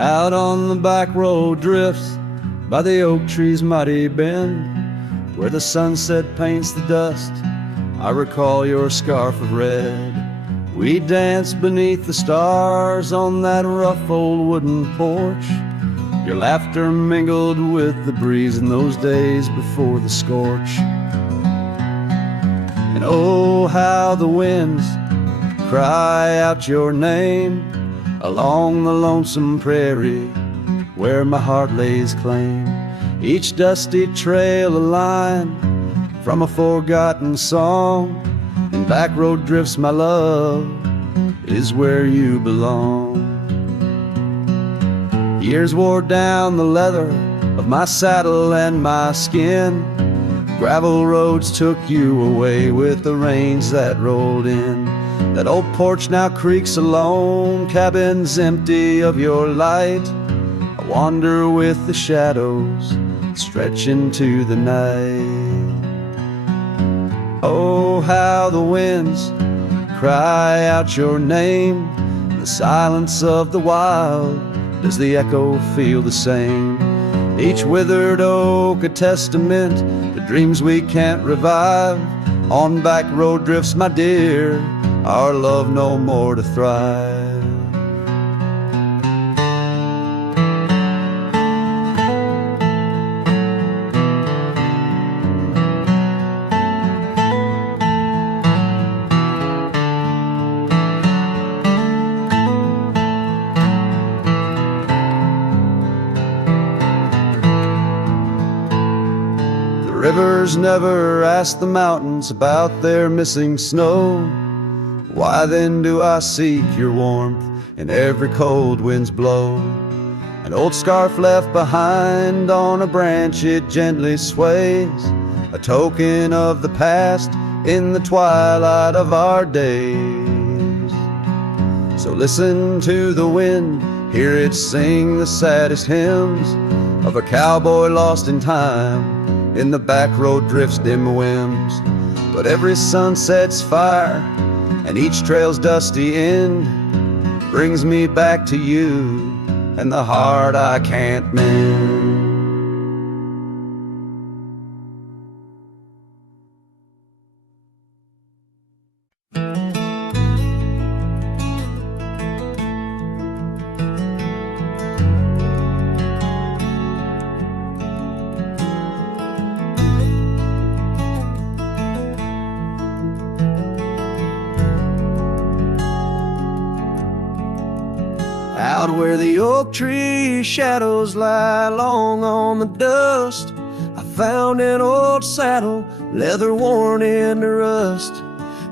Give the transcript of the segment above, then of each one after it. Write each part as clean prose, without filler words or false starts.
Out on the back road drifts by the oak tree's mighty bend, where the sunset paints the dust, I recall your scarf of red. We danced beneath the stars on that rough old wooden porch. Your laughter mingled with the breeze in those days before the scorch. And oh, how the winds cry out your name along the lonesome prairie where my heart lays claim. Each dusty trail a line from a forgotten song, and backroad drifts, my love, is where you belong. Years wore down the leather of my saddle and my skin. Gravel roads took you away with the rains that rolled in. That old porch now creaks alone, cabins empty of your light. I wander with the shadows stretch into the night. Oh, how the winds cry out your name. In the silence of the wild, does the echo feel the same? Each withered oak a testament to dreams we can't revive. On back road drifts, my dear, our love no more to thrive. Rivers never ask the mountains about their missing snow. Why then do I seek your warmth in every cold wind's blow? An old scarf left behind on a branch, it gently sways, a token of the past in the twilight of our days. So listen to the wind, hear it sing the saddest hymns of a cowboy lost in time in the back road drifts dim whims. But every sunset's fire and each trail's dusty end brings me back to you and the heart I can't mend. Out where the oak tree shadows lie long on the dust, I found an old saddle, leather worn into rust.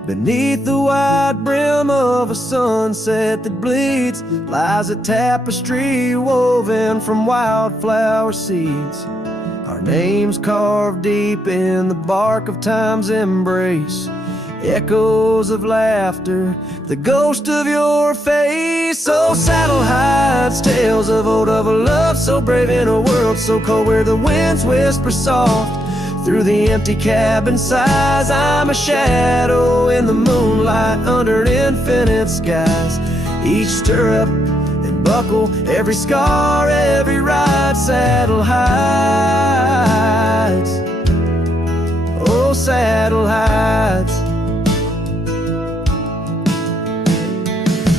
Beneath the wide brim of a sunset that bleeds lies a tapestry woven from wildflower seeds. Our names carved deep in the bark of time's embrace, echoes of laughter, the ghost of your face. Oh, saddle hides tales of old, of a love so brave in a world so cold, where the winds whisper soft through the empty cabin sighs. I'm a shadow in the moonlight under infinite skies. Each stirrup and buckle, every scar, every ride, saddle hides. Oh, saddle hides.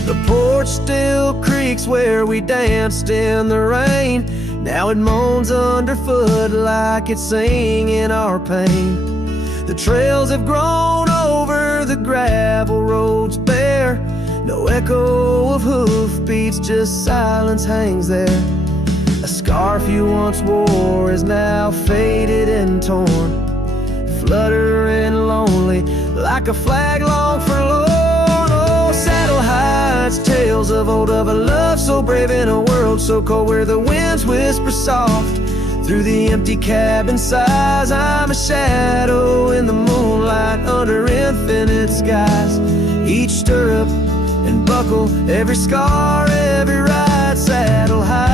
The porch still creaks where we danced in the rain. Now it moans underfoot like it's singing our pain. The trails have grown over the gravel roads bare. No echo of hoofbeats, just silence hangs there. A scarf you once wore is now faded and torn, fluttering lonely like a flag long forlorn. Saddle hides tales of old, of a love so brave in a world so cold, where the winds whisper soft through the empty cabin sighs. I'm a shadow in the moonlight under infinite skies. Each stirrup and buckle, every scar, every ride, saddle hides.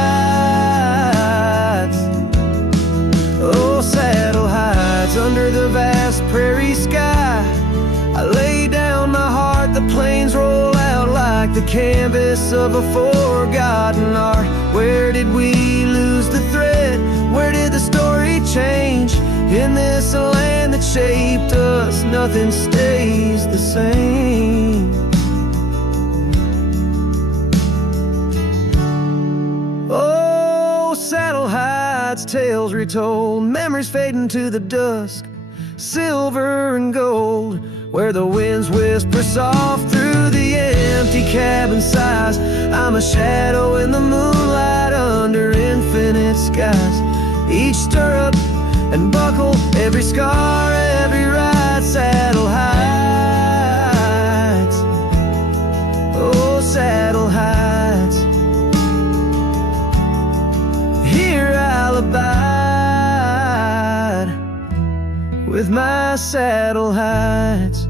Oh, saddle hides under the vast prairie sky. I lay down my heart, the plains roll out like the canvas of a forgotten art. Where did we lose the thread? Where did the story change? In this land that shaped us, nothing stays the same. Oh, saddle hides, tales retold, memories fading to the dusk, silver and gold, where the winds whisper soft through the empty cabin sighs. I'm a shadow in the moonlight under infinite skies. Each stirrup and buckle, every scar, every ride, saddle hides. Oh, saddle hides. Here I'll abide with my saddle hides.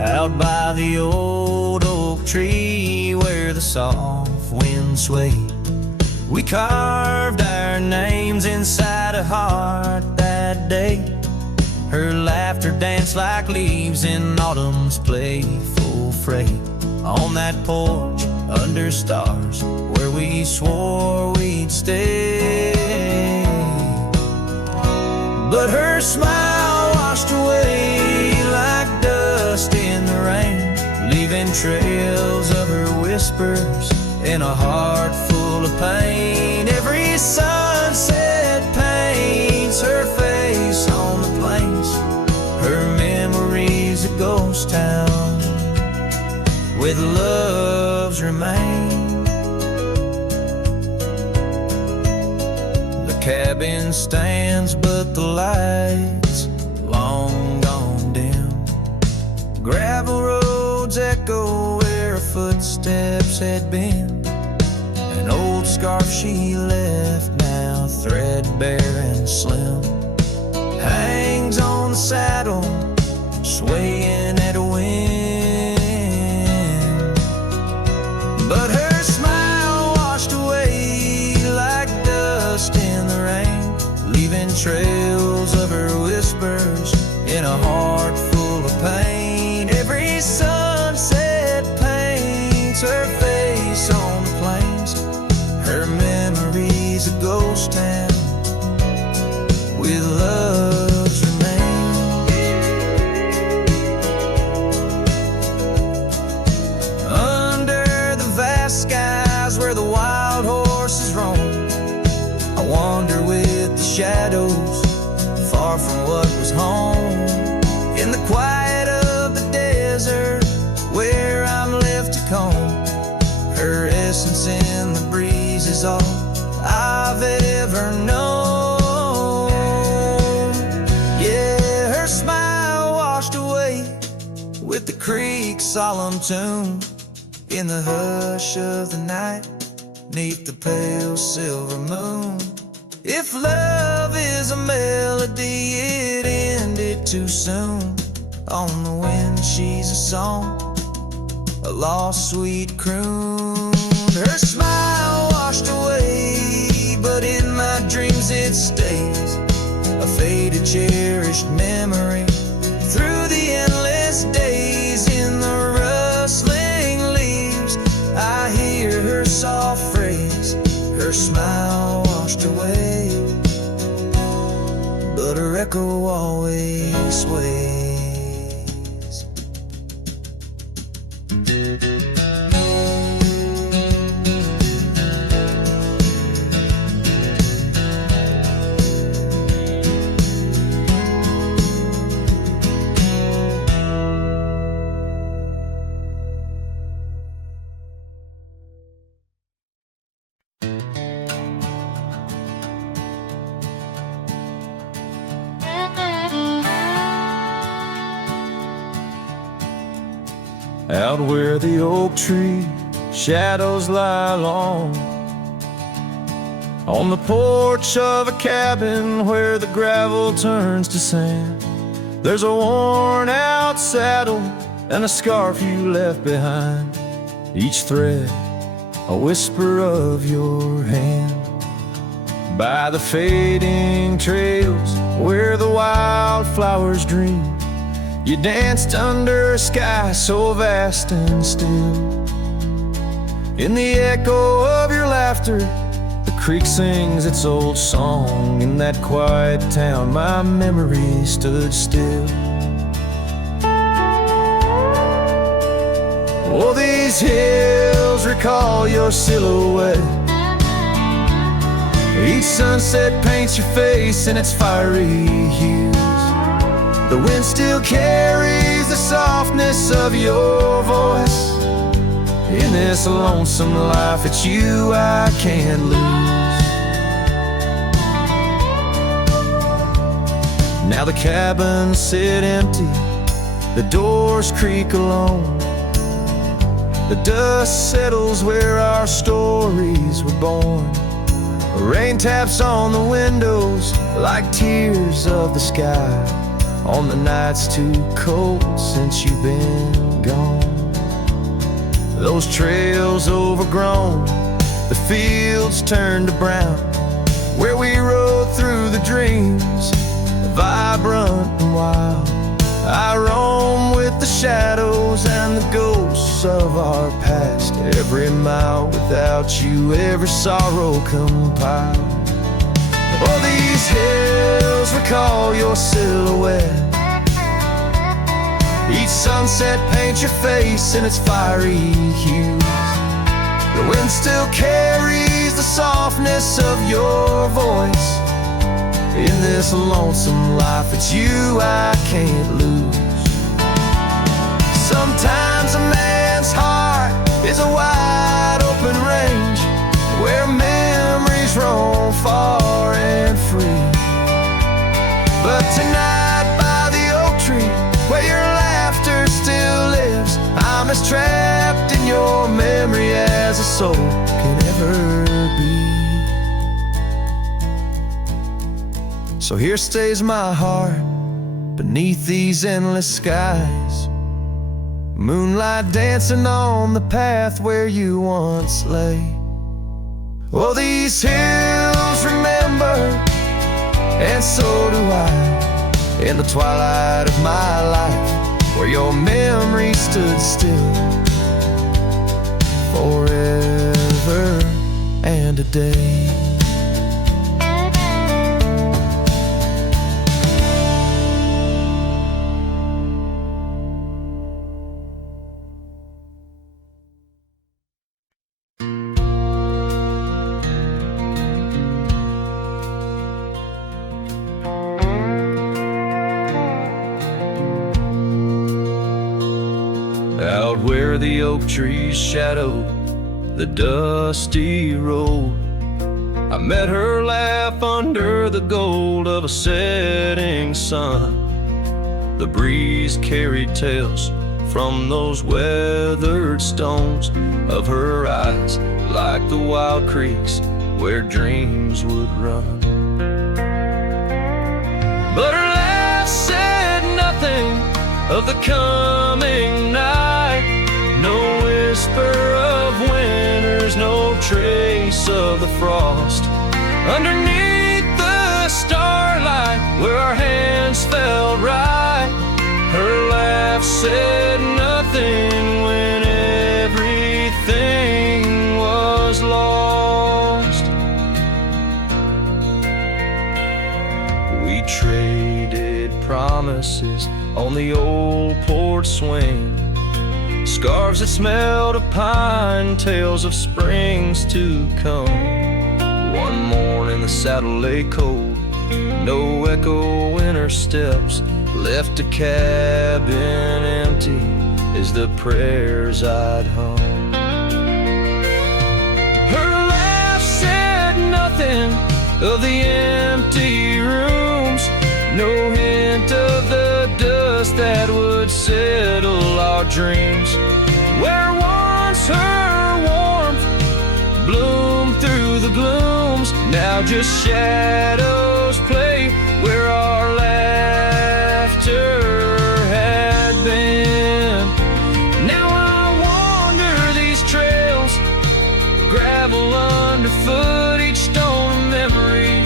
Out by the old oak tree where the soft wind swayed, we carved our names inside a heart that day. Her laughter danced like leaves in autumn's playful fray. On that porch under stars where we swore we'd stay. But her smile washed away like dust in the rain, leaving trails of her whispers in a heart full of pain. Every sunset paints her face on the plains. Her memory's a ghost town with love's remain. The cabin stands but the lights long gone dim. Gravel roads echo where her footsteps had been. An old scarf she left, now threadbare and slim, hangs on the saddle, swaying at a wind. But her smile washed away like dust in the rain, leaving trails of her whispers in a heart full of pain. Every sunset paints her face on the plains. Her memory's a ghost town with love's remains. Under the vast skies where the wild horses roam, I wander with the shadows, far from what was home. In the quiet of the desert where I'm left to comb, her essence in the breeze is all I've ever known. Yeah, her smile washed away with the creek's solemn tune. In the hush of the night, neath the pale silver moon. If love is a melody, it ended too soon. On the wind she's a song, a lost sweet croon. Her smile washed away, but in my dreams it stays, a faded cherished memory. Through the endless days, in the rustling leaves, I hear her soft phrase. Her smile washed away, but her echo always sways. Out where the oak tree shadows lie long, On the porch of a cabin where the gravel turns to sand, there's a worn out saddle and a scarf you left behind. Each thread a whisper of your hand. By the fading trails where the wildflowers dream, you danced under a sky so vast and still. In the echo of your laughter, the creek sings its old song. In that quiet town, my memory stood still. Oh, these hills recall your silhouette. Each sunset paints your face in its fiery hues. The wind still carries the softness of your voice. In this lonesome life, it's you I can't lose. Now the cabins sit empty, the doors creak alone. The dust settles where our stories were born. Rain taps on the windows like tears of the sky on the nights too cold since you've been gone. Those trails overgrown, the fields turned to brown, where we rode through the dreams, vibrant and wild. I roam with the shadows and the ghosts of our past. Every mile without you, every sorrow compiled. Oh, these hills recall your silhouette. Each sunset paints your face in its fiery hues. The wind still carries the softness of your voice. In this lonesome life, it's you I can't lose. Sometimes a man's heart is a wide open range where memories roam far and free. But tonight by the oak tree, where your laughter still lives, I'm as trapped in your memory as a soul can ever be. So here stays my heart beneath these endless skies, moonlight dancing on the path where you once lay. Oh, these hills remember, and so do I, in the twilight of my life, where your memory stood still forever and a day. Out where the oak trees shadow the dusty road, I met her laugh under the gold of a setting sun. The breeze carried tales from those weathered stones of her eyes, like the wild creeks where dreams would run. But her laugh said nothing of the coming night, no whisper of winters, no trace of the frost. Underneath the starlight, where our hands felt right, her laugh said nothing when everything was lost. We traded promises on the old porch swing, scarves that smelled of pine, tales of springs to come. One morning the saddle lay cold, no echo in her steps, left a cabin empty as the prayers I'd hung. Her laugh said nothing of the empty rooms, no hint of the dust that would settle our dreams. Where once her warmth bloomed through the glooms, Now just shadows play where our laughter had been. Now I wander these trails, gravel underfoot, each stone a memory,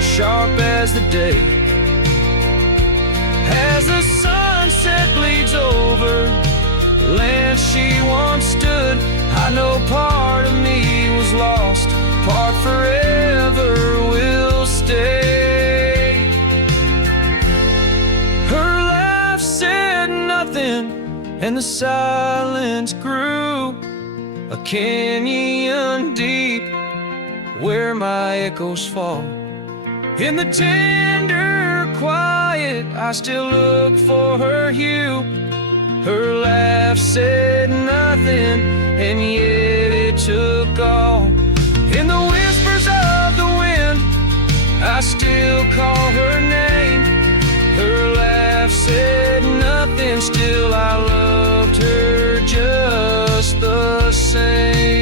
sharp as the day. As the sunset bleeds over land she once stood, I know part of me was lost, part forever will stay. Her laugh said nothing, and the silence grew a canyon deep where my echoes fall. In the tender quiet, I still look for her hue. Her laugh said nothing, and yet it took all. In the whispers of the wind, I still call her name. Her laugh said nothing, still I loved her just the same.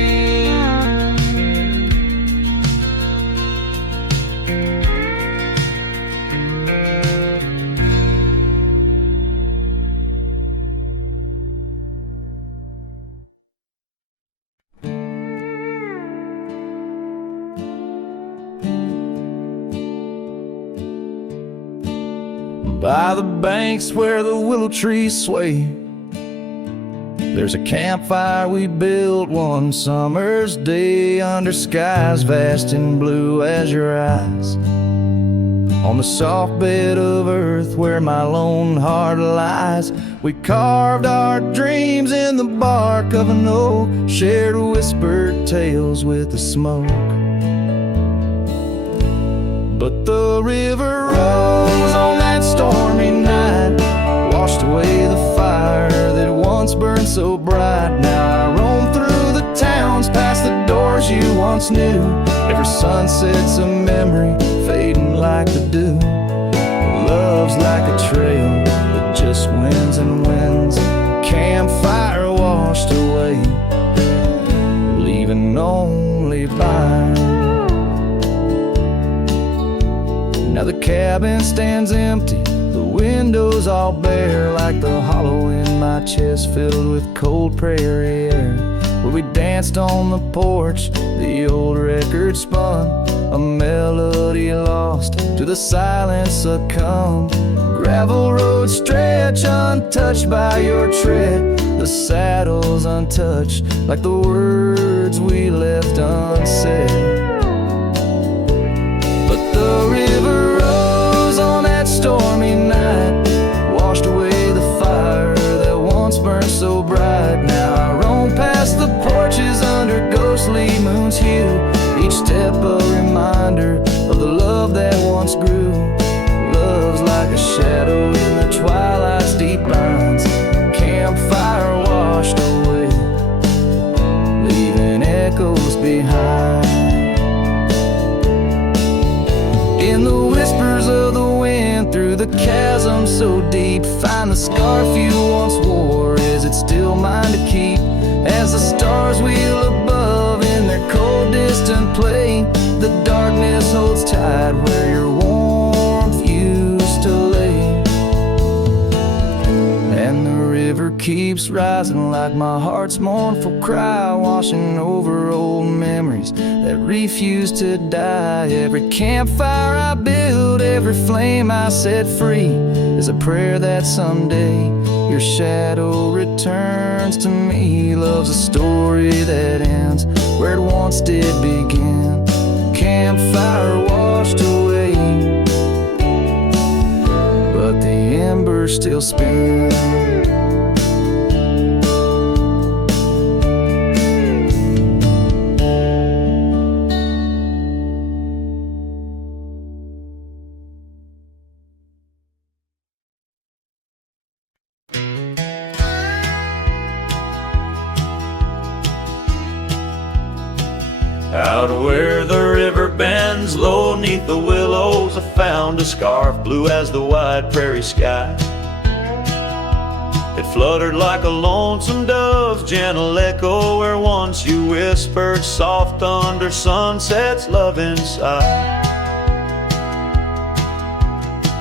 By the banks where the willow trees sway, there's a campfire we built one summer's day under skies vast and blue as your eyes. On the soft bed of earth where my lone heart lies, we carved our dreams in the bark of an oak, shared whispered tales with the smoke. But the river rose on that stormy night, washed away the fire that once burned so bright. Now I roam through the towns, past the doors you once knew. Every sunset's a memory, fading like the dew. Love's like a trail that just wins and wins. Campfire washed away, leaving only Bryan. Now the cabin stands empty, the windows all bare, like the hollow in my chest filled with cold prairie air. Where we danced on the porch, the old record spun, a melody lost to the silence succumbed. Gravel road stretch untouched by your tread, the saddles untouched like the words we left unsaid. But the river rose on that stormy night, washed away the fire that once burned so bright. Now I roam past the porches under ghostly moon's hue, each step a reminder of the love that once grew. Love's like a shadow in the twilight's deep lines, campfire washed away, leaving echoes behind. In the whispers of the wind, through the chasm so deep, find the scarf you once wore. Is it still mine to keep? As the stars wheel above in their cold distant play, the darkness holds tight where your warmth used to lay. And the river keeps rising like my heart's mournful cry, washing over old memories that refuse to die. Every campfire I build, every flame I set free, is a prayer that someday your shadow returns to me. Love's a story that ends where it once did begin. Campfire washed away, but the embers still spin. Out where the river bends low neath the willows, I found a scarf blue as the wide prairie sky. It fluttered like a lonesome dove's gentle echo where once you whispered soft soft under sunset's love inside.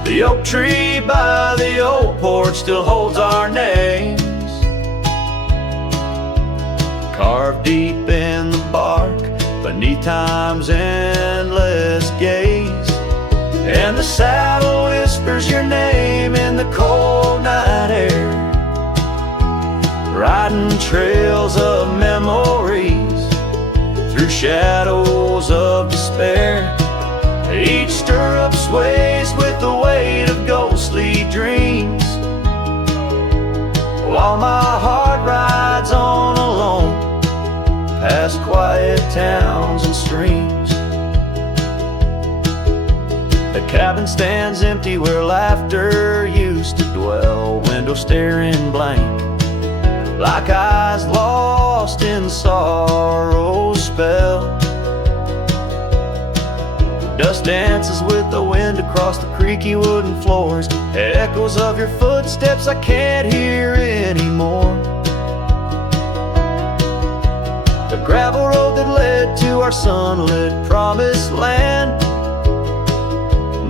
The oak tree by the old porch still holds our names, carved deep in the bark beneath time's endless gaze. And the saddle whispers your name in the cold night air, riding trails of memories through shadows of despair. Each stirrup sways with the weight of ghostly dreams, while my heart rides on alone past quiet towns and streams. The cabin stands empty where laughter used to dwell, window staring blank, like eyes lost in sorrow's spell. Dust dances with the wind across the creaky wooden floors, echoes of your footsteps I can't hear anymore. The gravel road that led to our sunlit promised land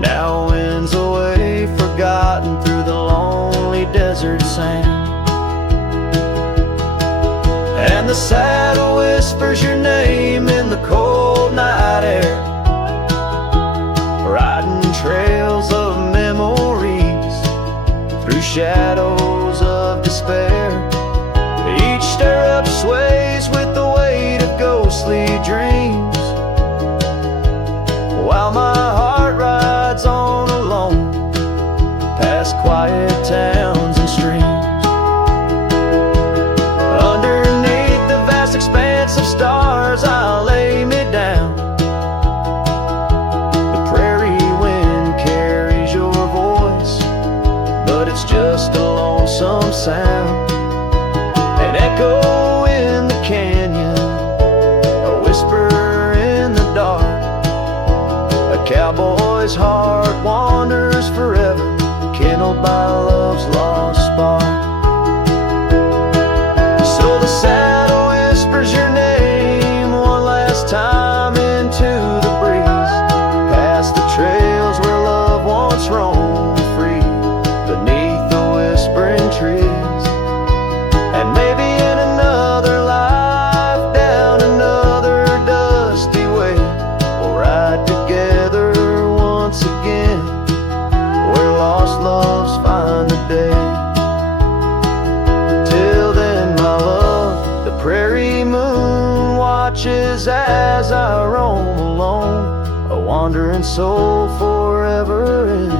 now winds away, forgotten through the lonely desert sand. And the saddle whispers your name in the cold night air, riding trails of memories through shadows of despair. Each stirrup sways with the weight of ghostly dreams, while my heart rides on alone past quiet towns and streams. Underneath the vast expanse of stars I'll lay me down. The prairie wind carries your voice, but it's just a lonesome sound. An echo in the canyon, a whisper in the dark. A cowboy's heart wanders forever, kindled by love's lost spark. So the saddle whispers your name one last time into the breeze, past the trails where love once roamed free, beneath the whispering trees. And maybe in another life, down another dusty way, we'll ride together once again, where lost loves find the day. Till then, my love, the prairie moon watches as I roam alone, a wandering soul forever in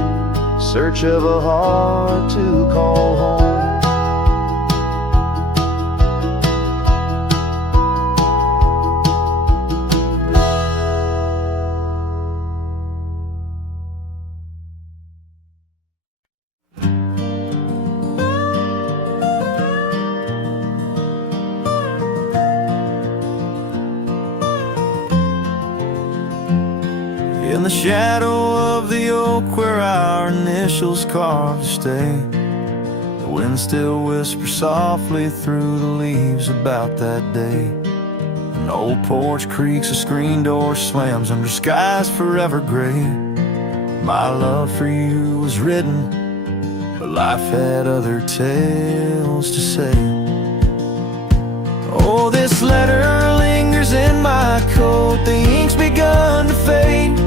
search of a heart to call home. In the shadow of the oak where our initials carved to stay, the wind still whispers softly through the leaves about that day. An old porch creaks, a screen door slams under skies forever gray. My love for you was written, but life had other tales to say. Oh, this letter lingers in my coat, the ink's begun to fade,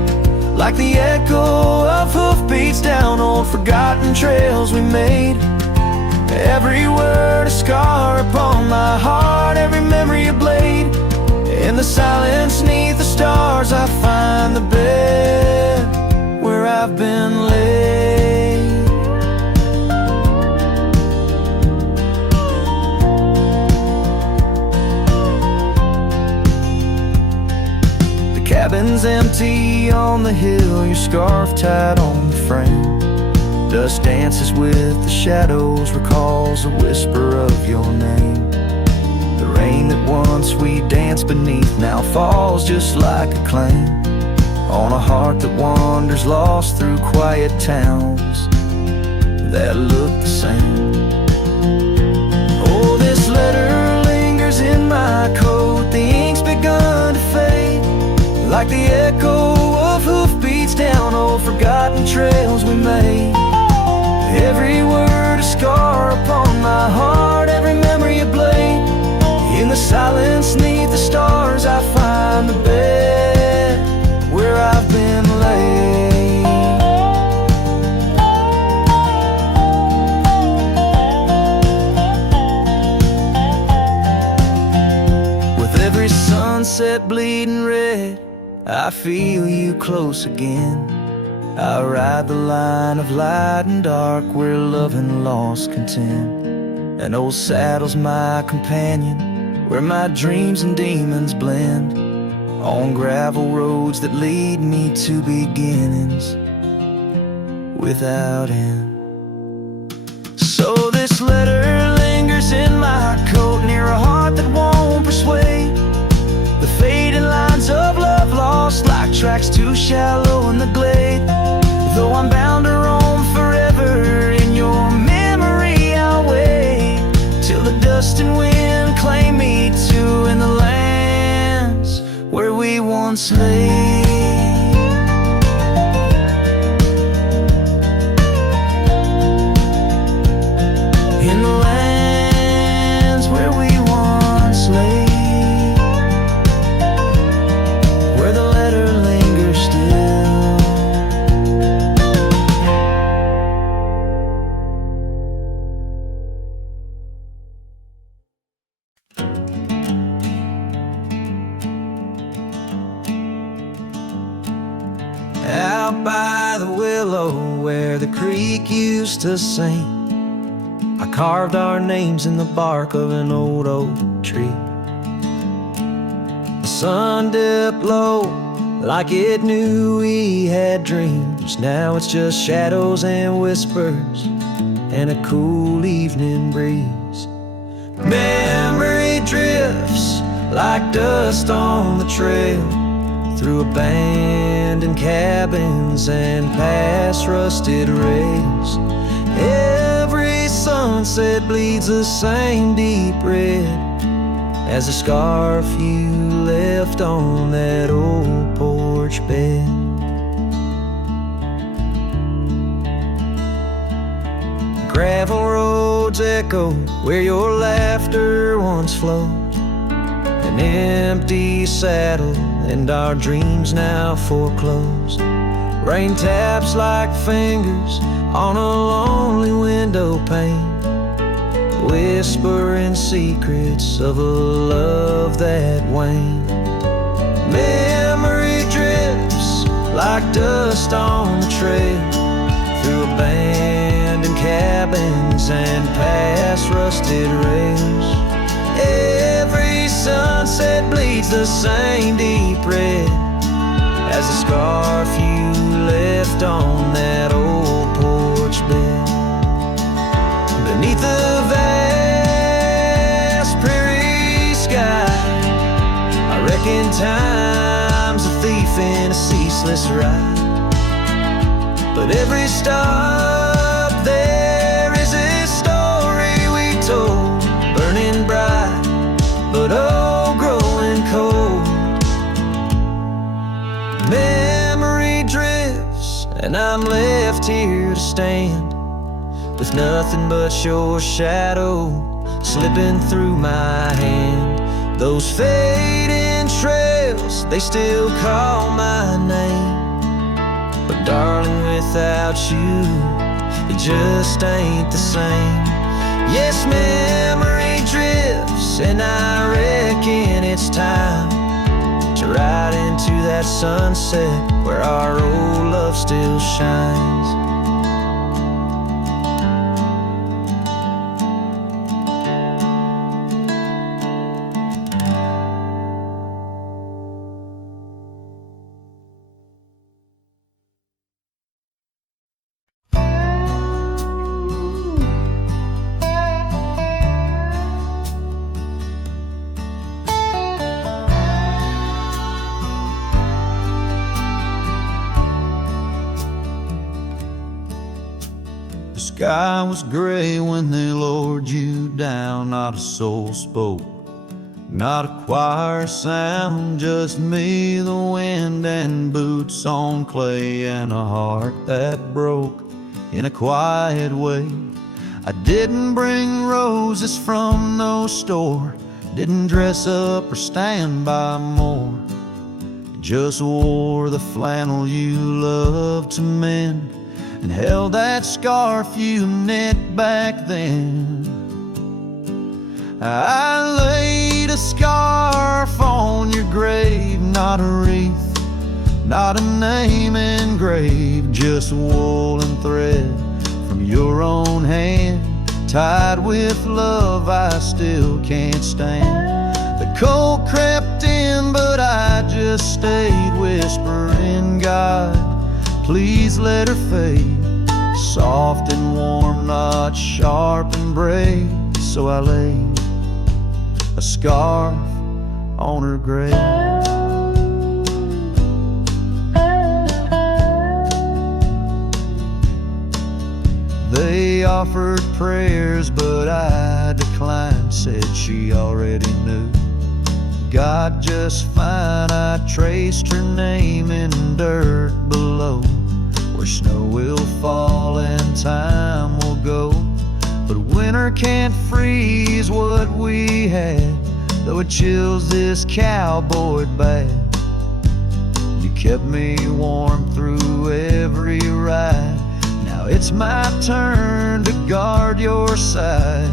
like the echo of hoofbeats down old forgotten trails we made. Every word a scar upon my heart, every memory a blade. In the silence neath the stars I find the bed where I've been laid. The cabin's empty on the hill, your scarf tied on the frame. Dust dances with the shadows, recalls a whisper of your name. The rain that once we danced beneath now falls just like a claim on a heart that wanders lost through quiet towns that look the same. Oh, this letter lingers in my coat, the ink's begun to fade, like the echo of hoofbeats down old forgotten trails we made. Every word a scar upon my heart, every memory a blade. In the silence neath the stars I find the bed where I've been laid. With every sunset bleeding red, I feel you close again. I ride the line of light and dark where love and loss contend. An old saddle's my companion, where my dreams and demons blend. On gravel roads that lead me to beginnings without end. So this letter lingers in my coat, near a heart that won't persuade. The fading lines of love lost like tracks too shallow in the glade. Though I'm bound to roam forever in your memory, I'll wait till the dust and wind claim me to in the lands where we once lay. In the lands where we once lay, where the letter lingers still. Out by the willow where the creek used to sing, I carved our names in the bark of an old oak tree. The sun dipped low like it knew we had dreams. Now it's just shadows and whispers and a cool evening breeze. Memory drifts like dust on the trail, through abandoned cabins and past rusted rails. Every sunset bleeds the same deep red as the scarf you left on that old porch bed. Gravel roads echo where your laughter once flowed. An empty saddle and our dreams now foreclosed. Rain taps like fingers on a lonely window pane, whispering secrets of a love that waned. Memory drifts like dust on the trail, through abandoned cabins and past rusted rails. Every sunset bleeds the same deep red as the scarf you left on that old porch bed. Beneath the vast prairie sky, I reckon time's a thief in a ceaseless ride. But every stop there is a story we told, burning bright, but oh, growing cold. Memory drifts and I'm left here to stand, with nothing but your shadow slipping through my hand. Those fading trails, they still call my name, but darling, without you, it just ain't the same. Yes, memory drifts, and I reckon it's time to ride into that sunset where our old love still shines. The sky was gray when they lowered you down, not a soul spoke Not a choir sound, just me, the wind, and boots on clay, and a heart that broke in a quiet way. I didn't bring roses from no store, didn't dress up or stand by more, just wore the flannel you loved to mend, and held that scarf you knit back then. I laid a scarf on your grave, not a wreath, not a name engraved, just wool and thread from your own hand, tied with love I still can't stand. The cold crept in, but I just stayed, whispering, God, please let her fade, soft and warm, not sharp and brave. So I laid a scarf on her grave. They offered prayers, but I declined, said she already knew God just fine. I traced her name in dirt below, where snow will fall and time will go, but winter can't freeze what we had, though it chills this cowboy bad. You kept me warm through every ride, now it's my turn to guard your side.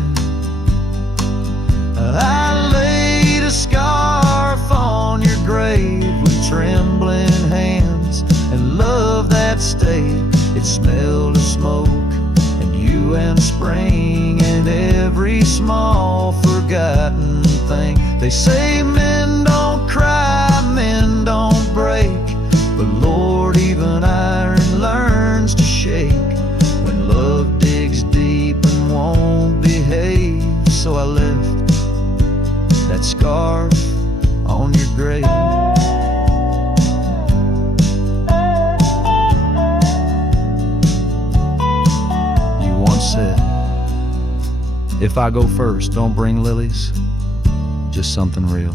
I laid a scarf on your grave with trembling hands, and love that stayed. It smelled of smoke and you and spring, and every small forgotten thing. They say men don't cry, men don't break, but Lord, even iron learns to shake when love digs deep and won't behave. So I left that scarf on your grave. You once said, if I go first, don't bring lilies, just something real.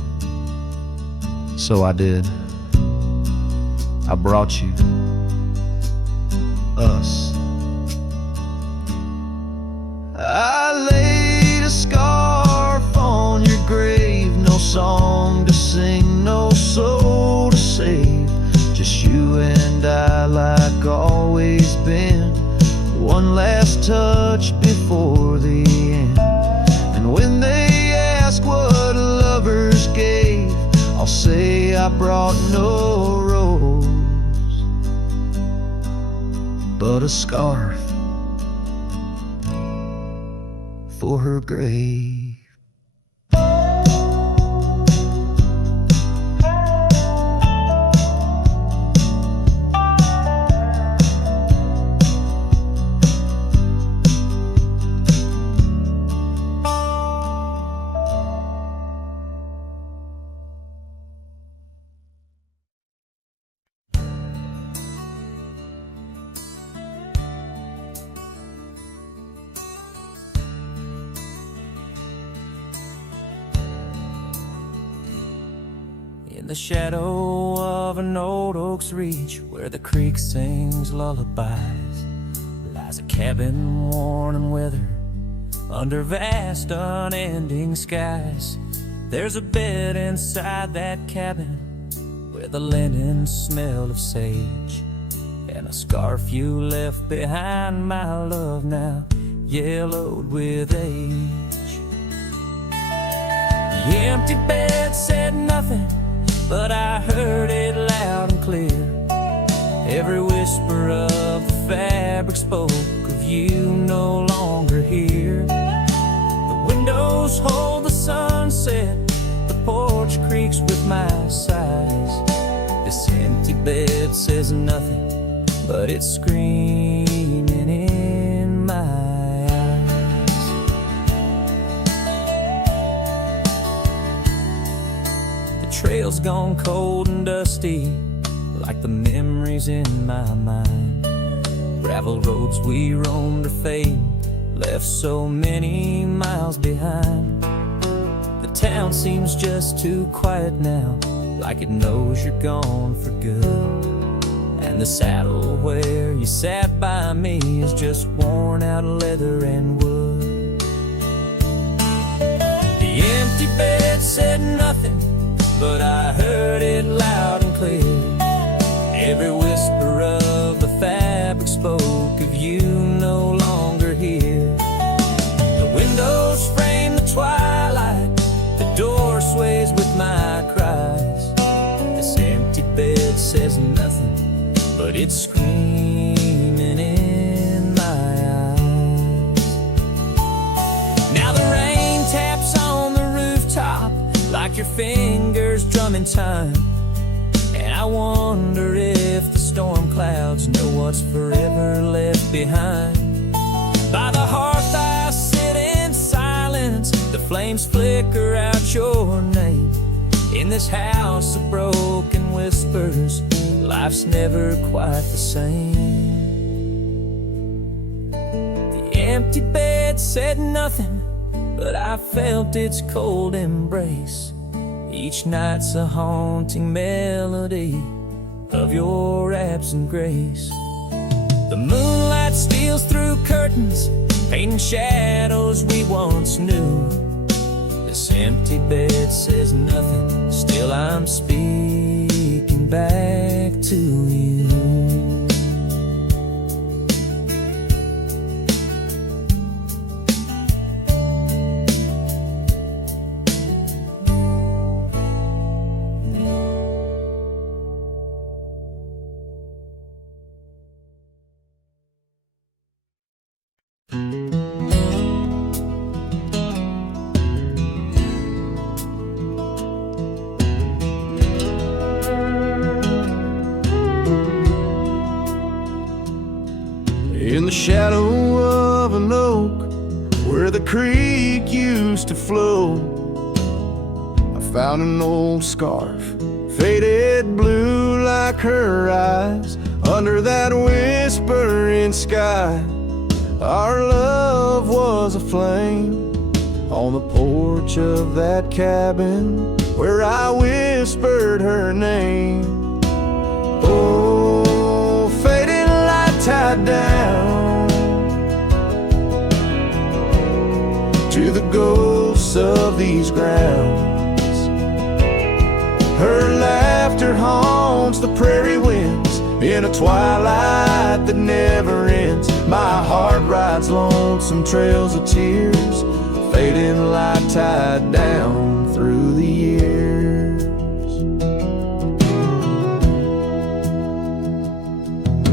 So I did. I brought you us. I laid a scarf on your grave, no song to sing, no soul to save, just you and I like always been, one last touch before the end. And when they ask what lovers gave, I'll say I brought no rose, but a scarf for her grave. In the shadow of an old oak's reach, where the creek sings lullabies, lies a cabin worn and withered under vast unending skies. There's a bed inside that cabin with a linen smell of sage, and a scarf you left behind, my love, now yellowed with age. The empty bed said nothing, but I heard it loud and clear. Every whisper of the fabric spoke of you no longer here. The windows hold the sunset, the porch creaks with my sighs. This empty bed says nothing, but it's screaming in my eyes. The trail's gone cold and dusty, like the memories in my mind. Gravel roads we roamed are fading, left so many miles behind. The town seems just too quiet now, like it knows you're gone for good. And the saddle where you sat by me is just worn out leather and wood. The empty bed said nothing, but I heard it loud and clear. Every whisper of the fabric spoke of you no longer here. The windows frame the twilight, the door sways with my cries. This empty bed says nothing, but it's screaming in my eyes. Now the rain taps on the rooftop like your fingers drumming time. And I wonder if the storm clouds know what's forever left behind. By the hearth I sit in silence, the flames flicker out your name. In this house of broken whispers, life's never quite the same. The empty bed said nothing, but I felt its cold embrace. Each night's a haunting melody of your absent grace. The moonlight steals through curtains, painting shadows we once knew. This empty bed says nothing, still I'm speaking back to you. In the shadow of an oak where the creek used to flow, I found an old scarf, faded blue like her eyes. Under that whispering sky, our love was a flame. On the porch of that cabin where I whispered her name. Oh, fading light tied down to the ghosts of these grounds. Her laughter haunts the prairie winds in a twilight that never ends. My heart rides lonesome trails of tears, fading light tied down through the years.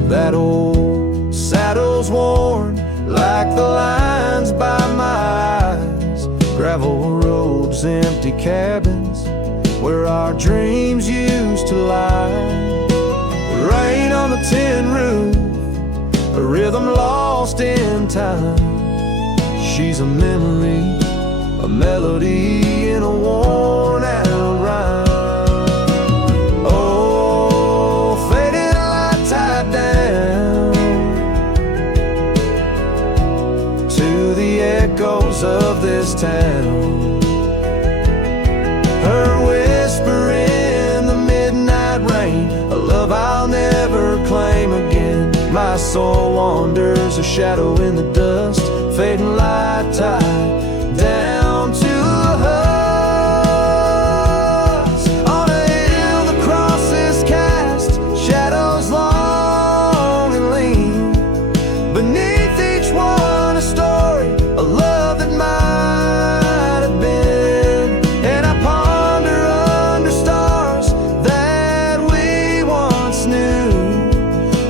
That old saddle's worn like the lines by my eyes. Gravel roads, empty cabins where our dreams used to lie. Rain on the tin roof, a rhythm lost in time. She's a memory, a melody in a worn out rhyme. Oh, faded light tied down to the echoes of this town. Her whisper in the midnight rain, a love I'll never claim again. My soul wanders, a shadow in the dust, fading light tied down to a husk. On a hill the cross is cast, shadows long and lean. Beneath each one a story, a love that might have been. And I ponder under stars that we once knew,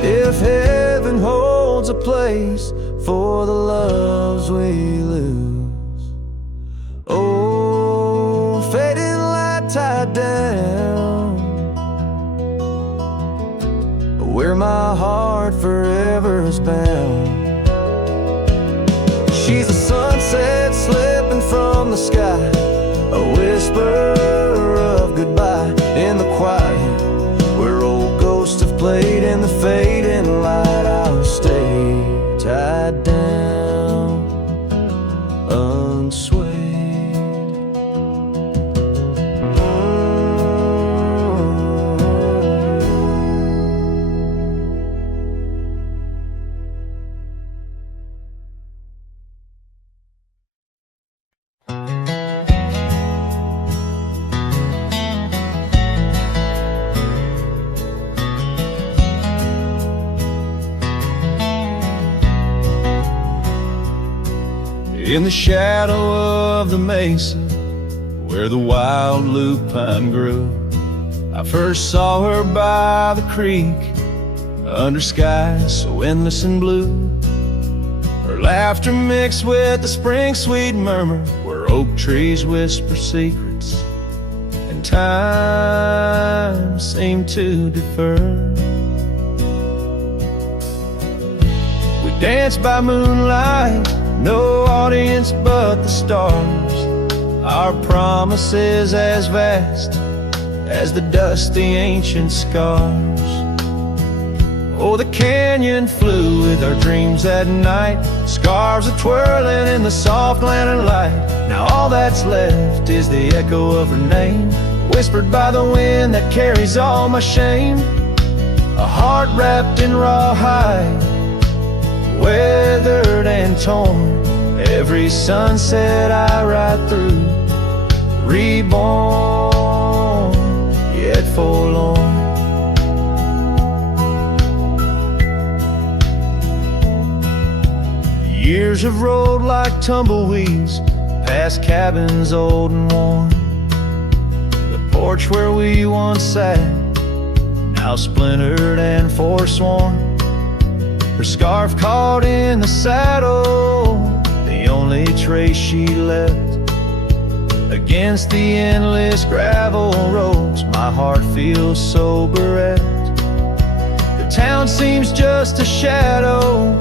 if heaven holds a place for the loves we lose. Oh, fading light tied down where my heart forever is bound. She's a sunset slipping from the sky, a whisper of goodbye in the quiet where old ghosts have played in the fading light. I'll stay tied down, unswayed. in the shadow of the mesa where the wild lupine grew. I first saw her by the creek, under skies so endless and blue. Her laughter mixed with the spring sweet murmur, where oak trees whisper secrets and time seemed to defer. We danced by moonlight, no audience but the stars. Our promises as vast as the dusty ancient scars. Oh, the canyon flew with our dreams that night, scarves are twirling in the soft lantern light. Now all that's left is the echo of her name, whispered by the wind that carries all my shame. A heart wrapped in rawhide, weathered and torn. Every sunset I ride through, reborn, yet forlorn. Years have rolled like tumbleweeds, past cabins old and worn. The porch where we once sat, now splintered and forsworn. Her scarf caught in the saddle, the only trace she left. Against the endless gravel roads, my heart feels so bereft. The town seems just a shadow,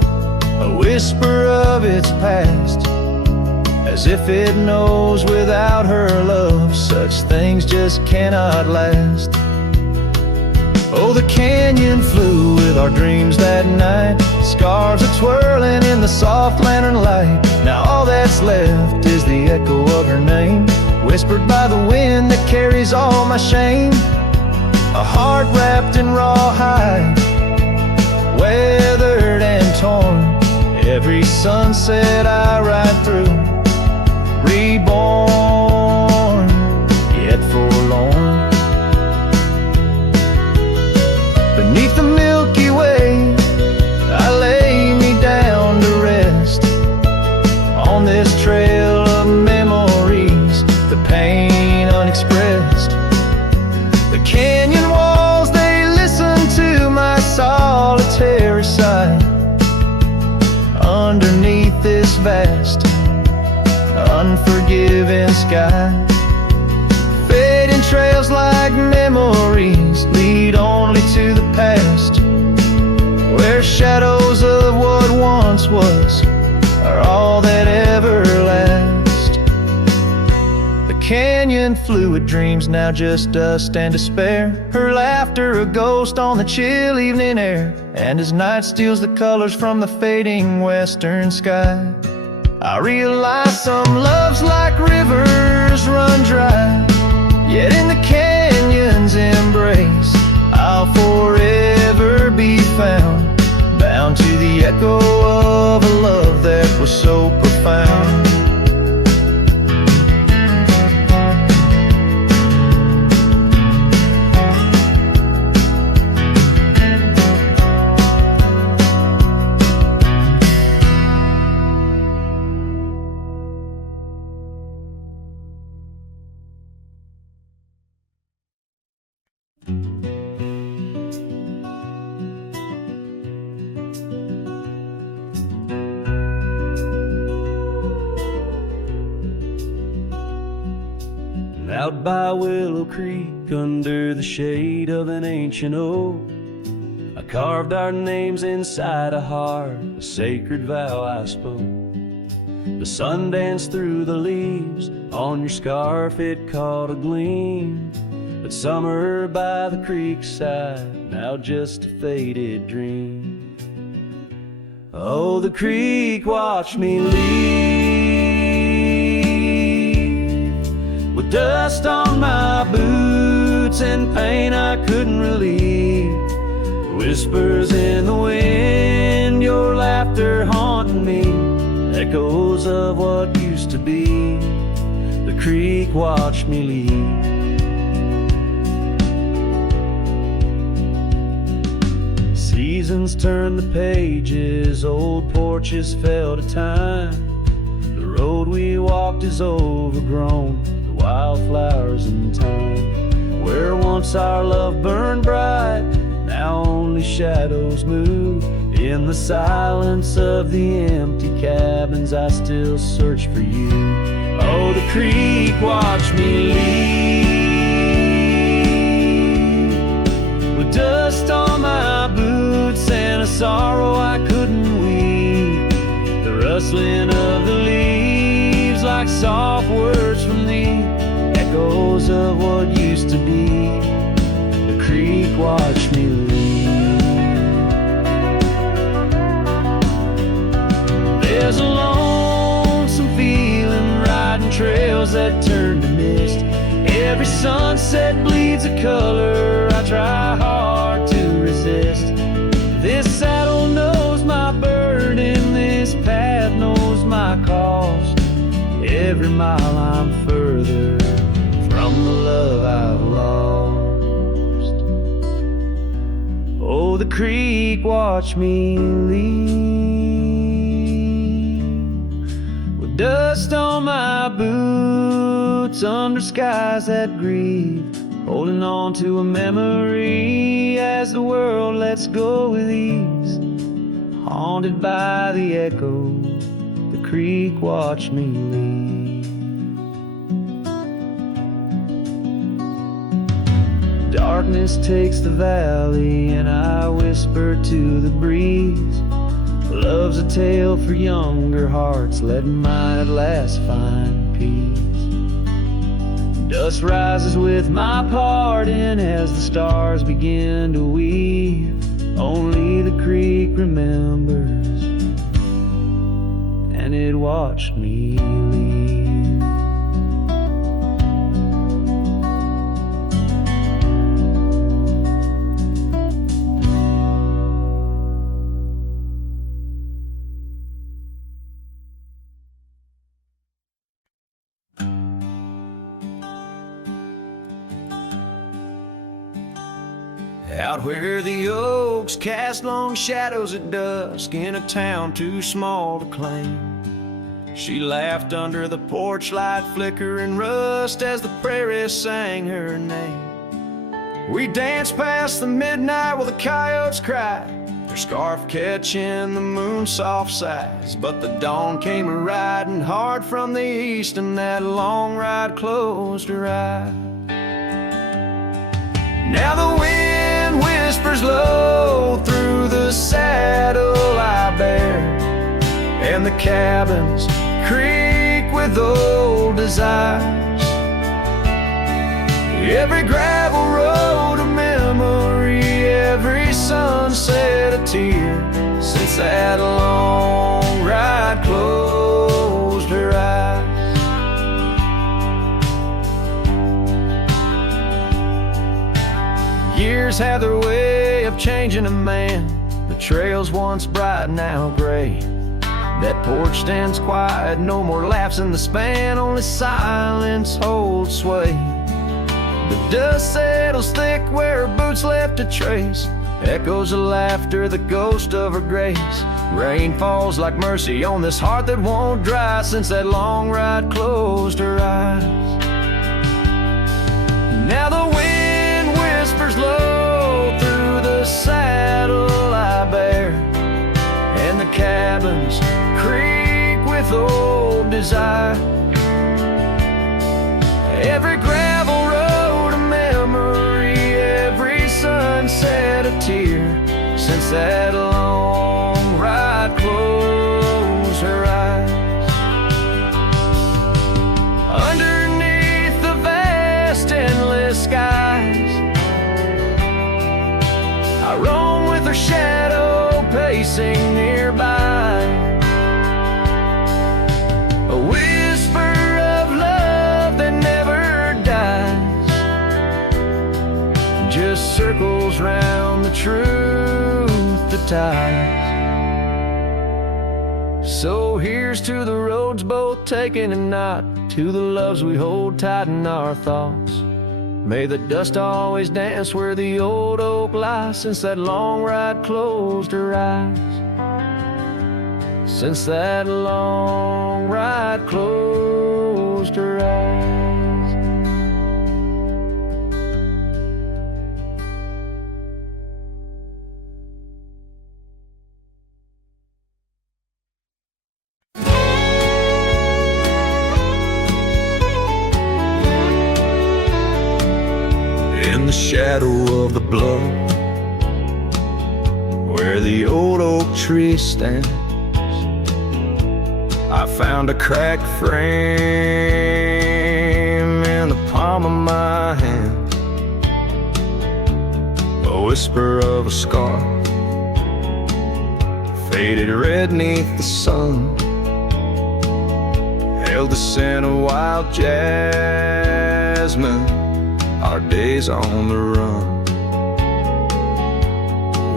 a whisper of its past, as if it knows without her love such things just cannot last. Oh, the canyon flew with our dreams that night, scarves are twirling in the soft lantern light. Now all that's left is the echo of her name, whispered by the wind that carries all my shame. A heart wrapped in rawhide, weathered and torn. Every sunset I ride through, reborn, yet forlorn. Beneath the Milky Way, I lay me down to rest on this trail of memories, the pain unexpressed. The canyon walls, they listen to my solitary sigh. Underneath this vast, unforgiving sky, fading trails like memories lead only to the past, where shadows of what once was are all that ever last. The canyon flew with dreams, now just dust and despair. Her laughter a ghost on the chill evening air, and as night steals the colors from the fading western sky, I realize some loves like rivers run dry, yet in the canyon's embrace I'll forever be found, bound to the echo of a love that was so profound. Out by Willow Creek, under the shade of an ancient oak, I carved our names inside a heart, a sacred vow I spoke. The sun danced through the leaves, on your scarf it caught a gleam. But summer by the creek side, now just a faded dream. Oh, the creek watched me leave, with dust on my boots and pain I couldn't relieve. Whispers in the wind, your laughter haunting me, echoes of what used to be. The creek watched me leave. Seasons turned the pages, old porches fell to time. The road we walked is overgrown, the wildflowers in time. Where once our love burned bright, now only shadows move. In the silence of the empty cabins, I still search for you. Oh, the creek watched me leave, with dust on my boots and a sorrow I couldn't weep. The rustling of the leaves like soft words from thee, echoes of what used to be. The creek watched me leave. There's a lonesome feeling riding trails that turn to mist. Every sunset bleeds a color I try hard to resist. This saddle knows my burden, this path knows my cost. Every mile I'm further from the love I've lost. Oh, the creek watched me leave, with dust on my boots under skies that grieve, holding on to a memory as the world lets go with ease. Haunted by the echo, the creek watched me leave. Darkness takes the valley and I whisper to the breeze, love's a tale for younger hearts, let mine at last find peace. Dust rises with my pardon as the stars begin to weave. Only the creek remembers, and it watched me leave. Out where the oaks cast long shadows at dusk, in a town too small to claim, she laughed under the porch light flickering rust as the prairie sang her name. We danced past the midnight while the coyotes cried, their scarf catching the moon's soft sighs. But the dawn came a-riding hard from the east, and that long ride closed her eyes. Now the wind whispers low through the saddle I bear, and the cabins creak with old desires. Every gravel road a memory, every sunset a tear, since that long ride closed her eyes. Years have their way of changing a man. The trails once bright, now gray. That porch stands quiet, no more laughs in the span, only silence holds sway. The dust settles thick where her boots left a trace, echoes of laughter, the ghost of her grace. Rain falls like mercy on this heart that won't dry, since that long ride closed her eyes. Now the wind whispers low through the saddle I bear, and the cabins creak with old desire. Every gravel road a memory, every sunset a tear, since that long ride closed her eyes. Underneath the vast endless skies, I roam with her shadow pacing nearby. A whisper of love that never dies, just circles round the truth that ties. So here's to the roads both taken and not, to the loves we hold tight in our thoughts. May the dust always dance where the old oak lies, since that long ride closed her eyes. since that long ride closed her eyes. In the shadow of the bluff, where the old oak tree stands, I found a cracked frame in the palm of my hand, a whisper of a scar, faded red neath the sun, held the scent of wild jasmine, our days on the run.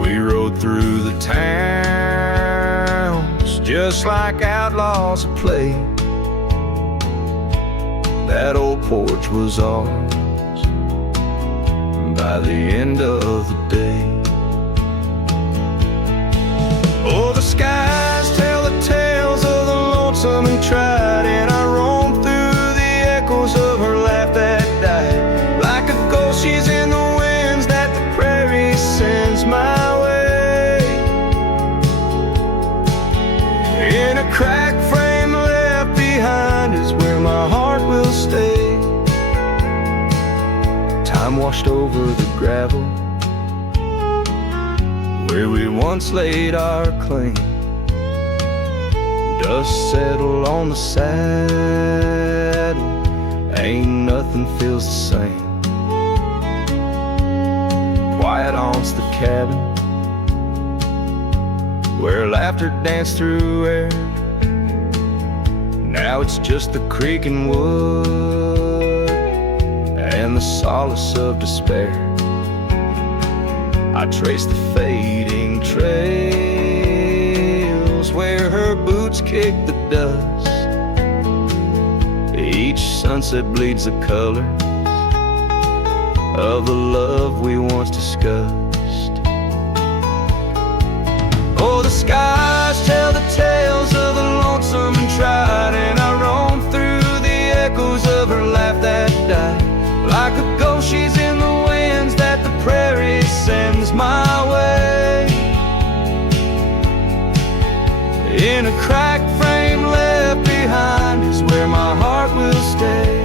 We rode through the towns just like outlaws at play. That old porch was ours by the end of the day. Oh, the skies tell the tales of the lonesome and tried, and I roamed through the echoes of her laugh that died. Like a ghost, she's in the winds that the prairie sends my way. In a cracked frame left behind is where my heart will stay. Time washed over the gravel where we once laid our claim. Dust settled on the saddle, ain't nothing feels the same. Quiet haunts the cabin where laughter danced through air. Now it's just the creaking wood and the solace of despair. I trace the fading trails where her boots kick the dust. Each sunset bleeds the color of the love we once discussed. Oh, the skies tell the tales of the lonesome and tried, and I roam through the echoes of her laugh that died. Like a ghost, she's in the winds that the prairie sends my way. In a cracked frame left behind is where my heart will stay.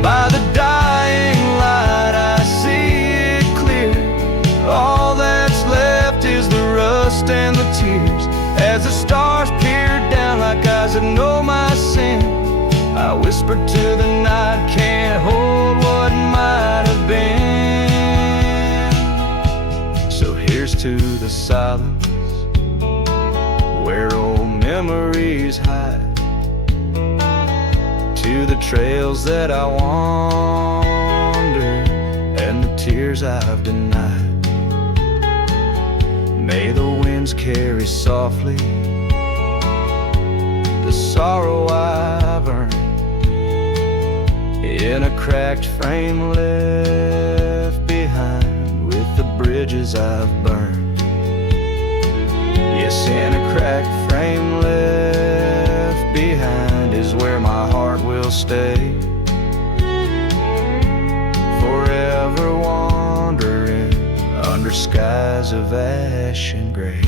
By the dying light I see it clear. All that's left is the rust and the tears. As the stars peered down like eyes that know my sin, I whispered to the night, can't hold what might have been. So here's to the silence where old memories hide, to the trails that I wander and the tears I've denied. May the winds carry softly the sorrow I've earned, in a cracked frame left behind with the bridges I've burned. Yes, in a cracked frame left behind is where my heart will stay. Forever wandering under skies of ash and gray.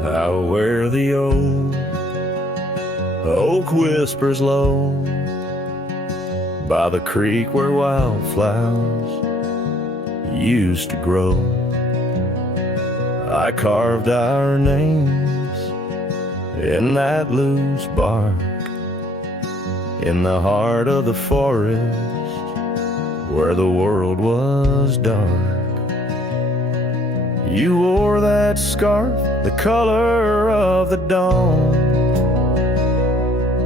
Out where the old oak whispers low, by the creek where wildflowers used to grow, I carved our names in that loose bark, in the heart of the forest where the world was dark. You wore that scarf, the color of the dawn,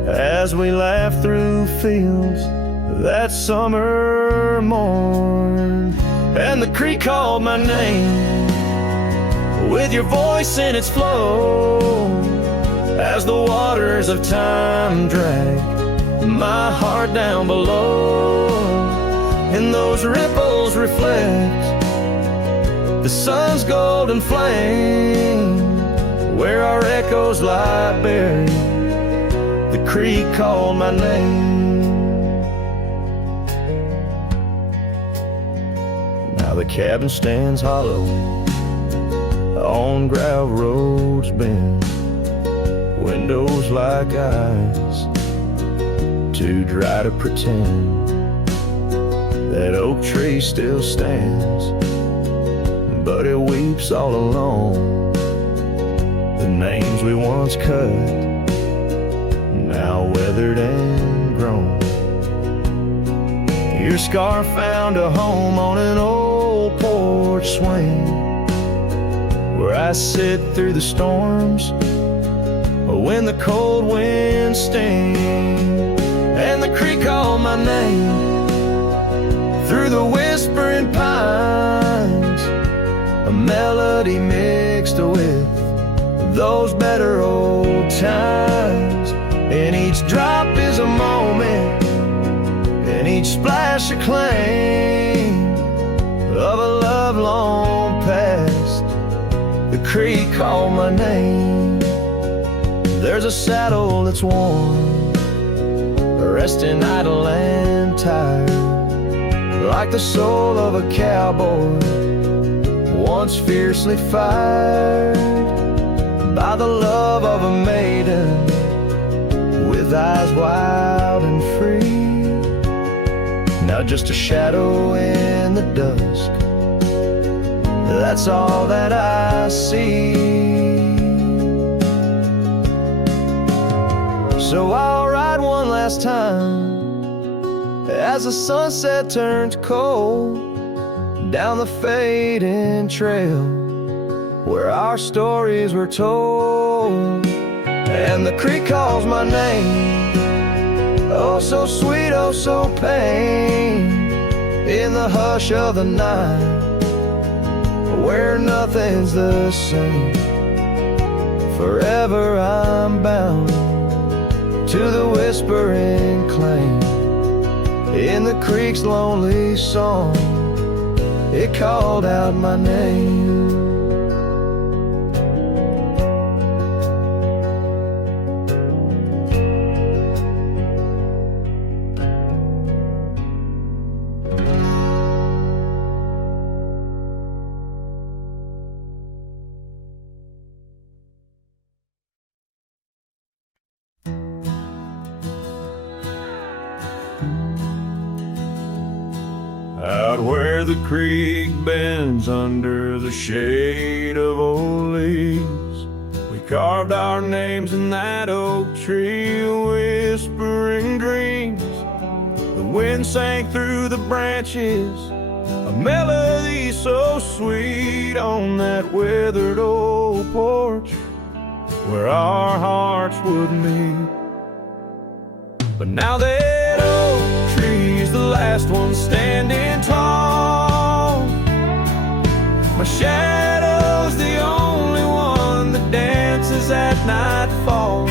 as we laughed through fields that summer morn. and the creek called my name. With your voice in its flow, as the waters of time drag my heart down below, and those ripples reflect the sun's golden flame, where our echoes lie buried. The creek called my name. Now the cabin stands hollow on gravel roads bend, windows like eyes too dry to pretend. That oak tree still stands, but it weeps all alone. The names we once cut, now weathered and grown. Your scar found a home on an old porch swing, where I sit through the storms when the cold winds sting, and the creek called my name through the whispering pines, a melody mixed with those better old times. And each drop is a moment, and each splash a claim of a love long past. The creek called my name. There's a saddle that's worn, resting idle and tired, like the soul of a cowboy once fiercely fired by the love of a maiden with eyes wild and free. Now just a shadow in the dusk, that's all that I see. So I'll ride one last time as the sunset turns cold down the fading trail where our stories were told. And the creek calls my name, oh so sweet, oh so pain, in the hush of the night, where nothing's the same. Forever I'm bound to the whispering claim in the creek's lonely song. It called out my name. Out where the creek bends under the shade of old leaves, we carved our names in that oak tree, whispering dreams. The wind sang through the branches, a melody so sweet on that weathered old porch where our hearts would meet. But now that oak tree's the last one standing tall, my shadow's the only one that dances at nightfall.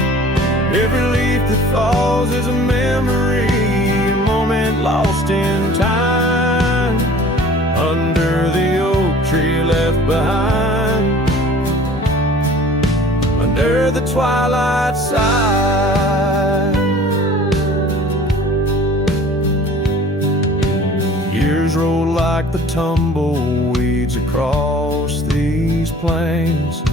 Every leaf that falls is a memory, a moment lost in time, under the oak tree left behind, under the twilight side. Years roll like the tumbleweeds across these plains.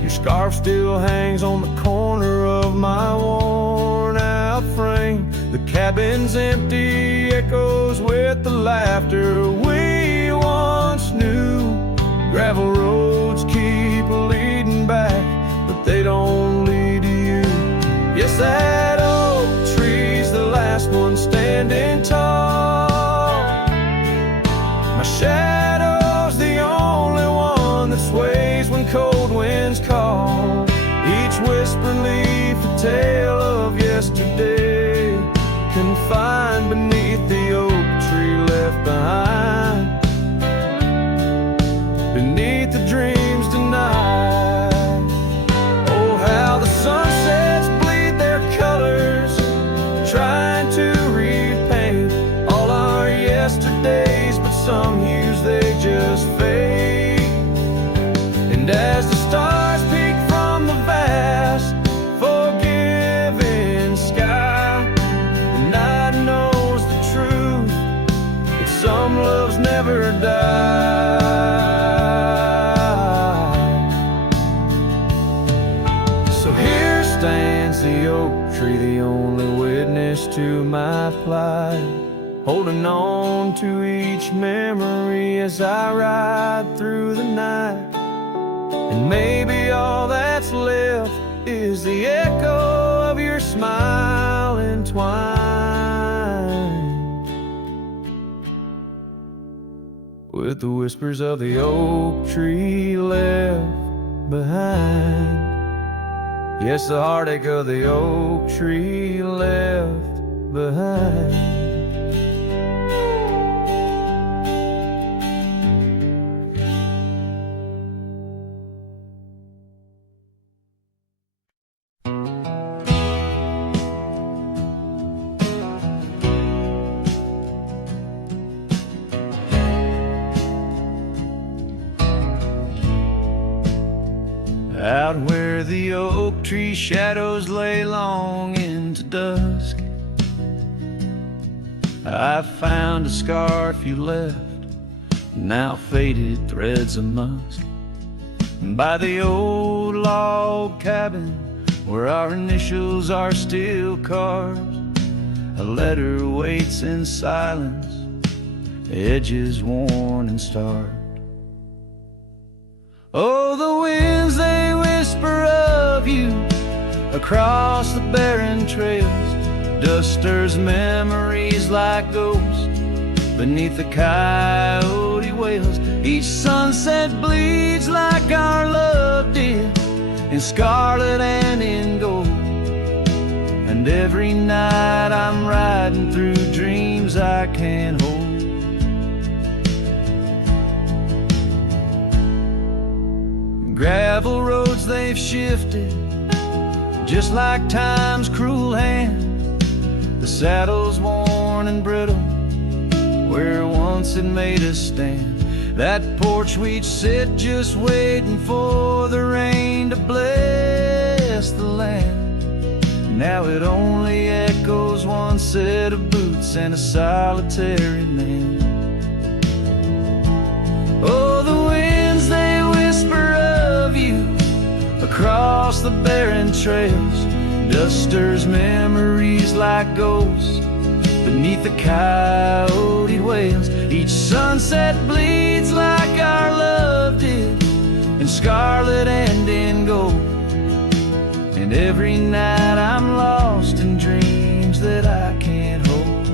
Your scarf still hangs on the corner of my worn out frame. The cabin's empty, echoes with the laughter we once knew. Gravel roads keep leading back, but they don't lead to you. Yes, that oak tree's the last one standing tall. My shadow's the only one that sways when cold winds call. Each whispering leaf a tale of yesterday, confined beneath the oak tree left behind, days, but some hues they just fade. And as the stars peek from the vast, forgiving sky, the night knows the truth, that some loves never die. So here stands the oak tree, the only witness to my plight, holding on to each memory as I ride through the night. And maybe all that's left is the echo of your smile entwined with the whispers of the oak tree left behind. Yes, the heartache of the oak tree left behind. Out where the oak tree shadows lay long into dusk, I found a scarf you left, now faded threads of musk. By the old log cabin where our initials are still carved, a letter waits in silence, edges worn and starved. Oh, the winds, they whisper of you across the barren trails, dusters memories like ghosts beneath the coyote wails. Each sunset bleeds like our love did, in scarlet and in gold. And every night I'm riding through dreams I can't hold. Gravel roads, they've shifted just like time's cruel hand. The saddle's worn and brittle where once it made us stand. That porch we'd sit just waiting for the rain to bless the land. Now it only echoes one set of boots and a solitary man. Oh, the winds, they whisper of you across the barren trails, dusters memories like ghosts beneath the coyote wails. Each sunset bleeds like our love did, in scarlet and in gold. And every night I'm lost in dreams that I can't hold.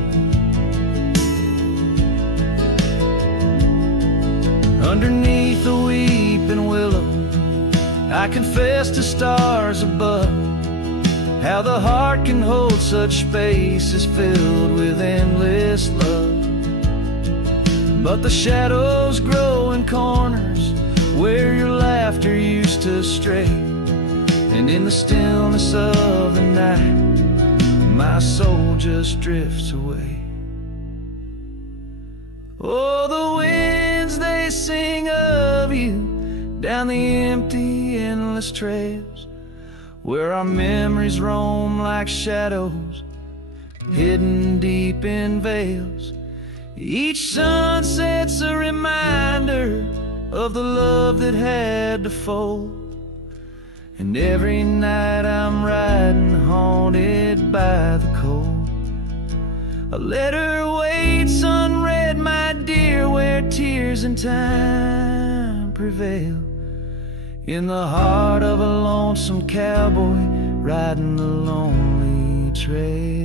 Underneath the weeping willow, I confess to stars above, how the heart can hold such spaces filled with endless love. But the shadows grow in corners where your laughter used to stray, and in the stillness of the night my soul just drifts away. Oh, the winds, they sing of you down the empty, endless trails where our memories roam like shadows hidden deep in veils. Each sunset's a reminder of the love that had to fold. And every night I'm riding haunted by the cold. A letter waits unread, my dear, where tears and time prevail, in the heart of a lonesome cowboy riding the lonely trail.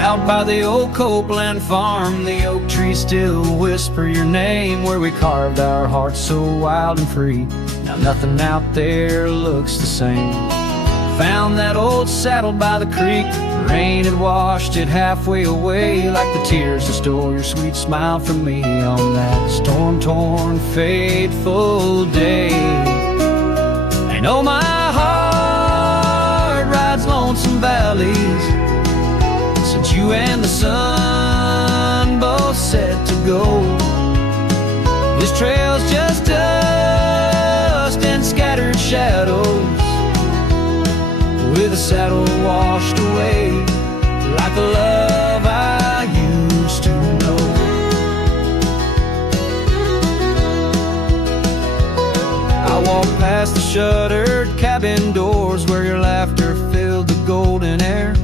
Out by the old Copeland farm, the oak trees still whisper your name, where we carved our hearts so wild and free. Now nothing out there looks the same. Found that old saddle by the creek. Rain had washed it halfway away, like the tears that stole your sweet smile from me on that storm-torn, fateful day. And oh, my heart rides lonesome valleys since you and the sun both set to go. This trail's just dust and scattered shadows, with a saddle washed away, like the love I used to know. I walked past the shuttered cabin doors where your laughter filled the golden air.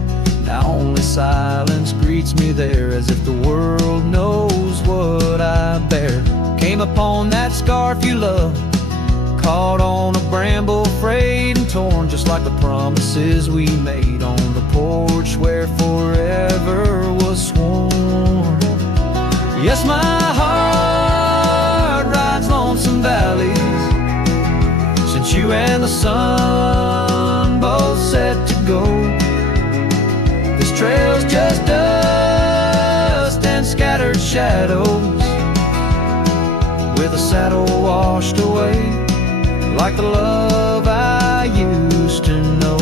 Now only silence greets me there, as if the world knows what I bear. Came upon that scarf you loved, caught on a bramble, frayed and torn, just like the promises we made on the porch where forever was sworn. Yes, my heart rides lonesome valleys since you and the sun both set to go. This trail's just dust and scattered shadows, with a saddle washed away, like the love I used to know.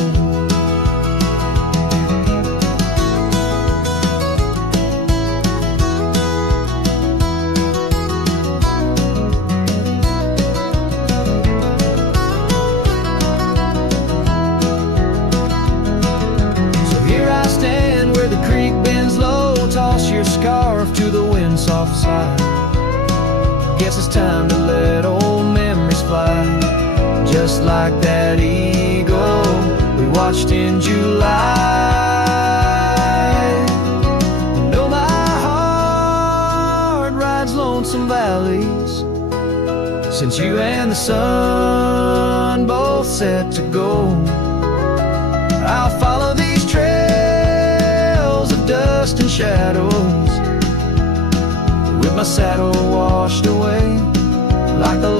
So here I stand where the creek bends low, toss your scarf to the wind, soft sigh. Guess it's time to let old memories fly, just like that eagle we watched in July. No, my heart rides lonesome valleys since you and the sun both set to go. I'll follow these trails of dust and shadows, with my saddle washed away, like the